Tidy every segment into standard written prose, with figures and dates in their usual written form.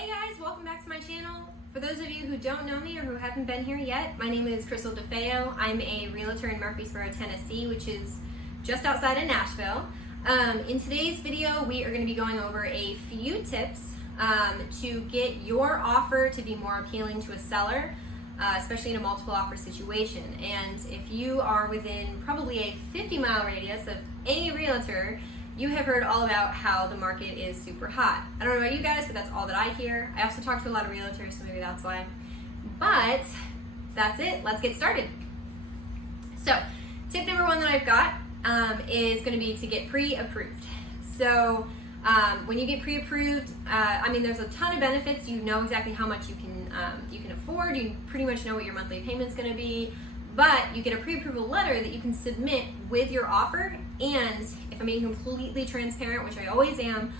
Hey guys, welcome back to my channel. For those of you who don't know me or who haven't been here yet, my name is 𝕓𝕚𝕕𝕚𝕚𝕚. I'm a realtor in Murfreesboro, Tennessee, which is just outside of Nashville. In today's video, we are going to be going over a few tips to get your offer to be more appealing to a seller, especially in a multiple offer situation. And if you are within probably a 50-mile radius of any realtor, you have heard all about how the market is super hot. I don't know about you guys, but that's all that I hear. I also talk to a lot of realtors, so maybe that's why. But that's it. Let's get started. So tip number one that I've got is going to be to get pre-approved. So when you get pre-approved, there's a ton of benefits. You know exactly how much you can afford. You pretty much know what your monthly payment's going to be. But you get a pre-approval letter that you can submit with your offer. And if I'm being completely transparent, which I always am,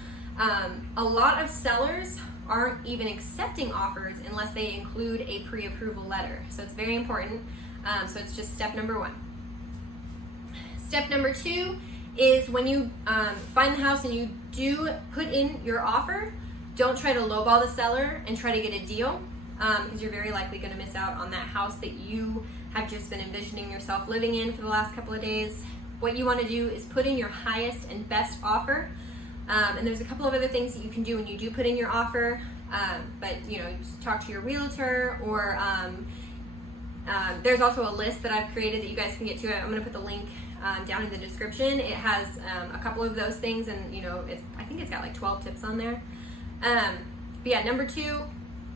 a lot of sellers aren't even accepting offers unless they include a pre-approval letter. So it's very important. So it's just step number one. Step number two is when you find the house and you do put in your offer, don't try to lowball the seller and try to get a deal, because you're very likely going to miss out on that house that you have just been envisioning yourself living in for the last couple of days. What you want to do is put in your highest and best offer, and there's a couple of other things that you can do when you do put in your offer, but just talk to your realtor, or there's also a list that I've created that you guys can get to. I'm going to put the link down in the description. It has a couple of those things, and I think it's got like 12 tips on there. But yeah, number two,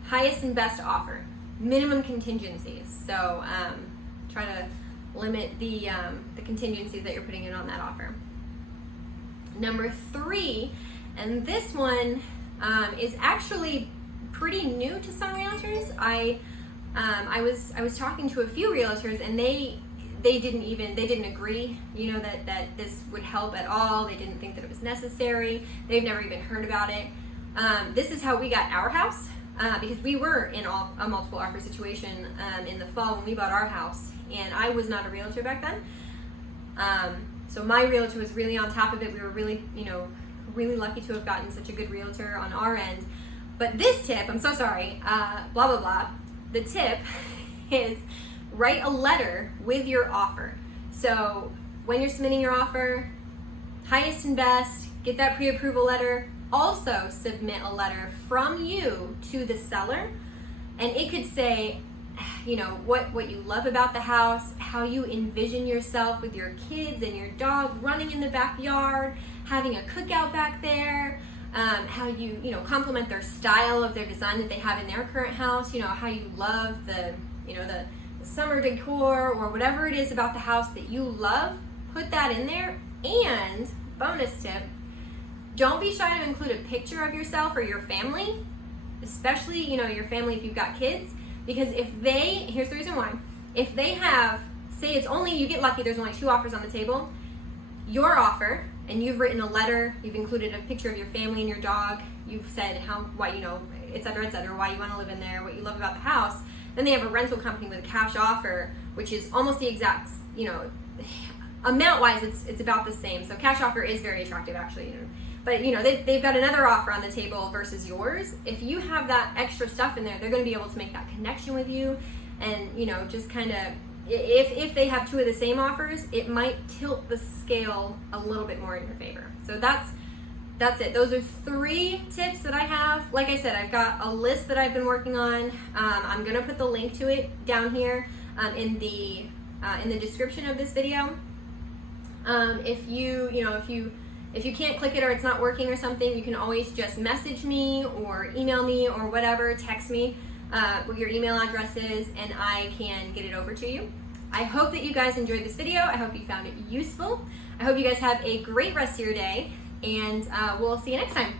highest and best offer, minimum contingencies. So try to limit the contingencies that you're putting in on that offer. Number three, and this one is actually pretty new to some realtors. I was talking to a few realtors, and they didn't agree, that this would help at all. They didn't think that it was necessary. They've never even heard about it. This is how we got our house, because we were in a multiple offer situation in the fall when we bought our house, and I was not a realtor back then. So my realtor was really on top of it. We were really lucky to have gotten such a good realtor on our end. But this tip, I'm so sorry, blah, blah, blah. The tip is write a letter with your offer. So when you're submitting your offer, highest and best, get that pre-approval letter. Also submit a letter from you to the seller, and it could say, what you love about the house, how you envision yourself with your kids and your dog running in the backyard, having a cookout back there, how you compliment their style of their design that they have in their current house, how you love the summer decor or whatever it is about the house that you love. Put that in there. And bonus tip, don't be shy to include a picture of yourself or your family, especially your family if you've got kids, because here's the reason why. If they have, say you get lucky, there's only 2 offers on the table, your offer, and you've written a letter, you've included a picture of your family and your dog, you've said why et cetera, why you want to live in there, what you love about the house, then they have a rental company with a cash offer, which is almost the exact, amount-wise, it's about the same. So cash offer is very attractive, actually, But they've got another offer on the table versus yours. If you have that extra stuff in there, they're going to be able to make that connection with you, and just kind of, if they have 2 of the same offers, it might tilt the scale a little bit more in your favor. So that's it. Those are 3 tips that I have. Like I said, I've got a list that I've been working on. I'm going to put the link to it down here in the description of this video. If you can't click it or it's not working or something, you can always just message me or email me or whatever, text me what your email address is, and I can get it over to you. I hope that you guys enjoyed this video. I hope you found it useful. I hope you guys have a great rest of your day, and we'll see you next time.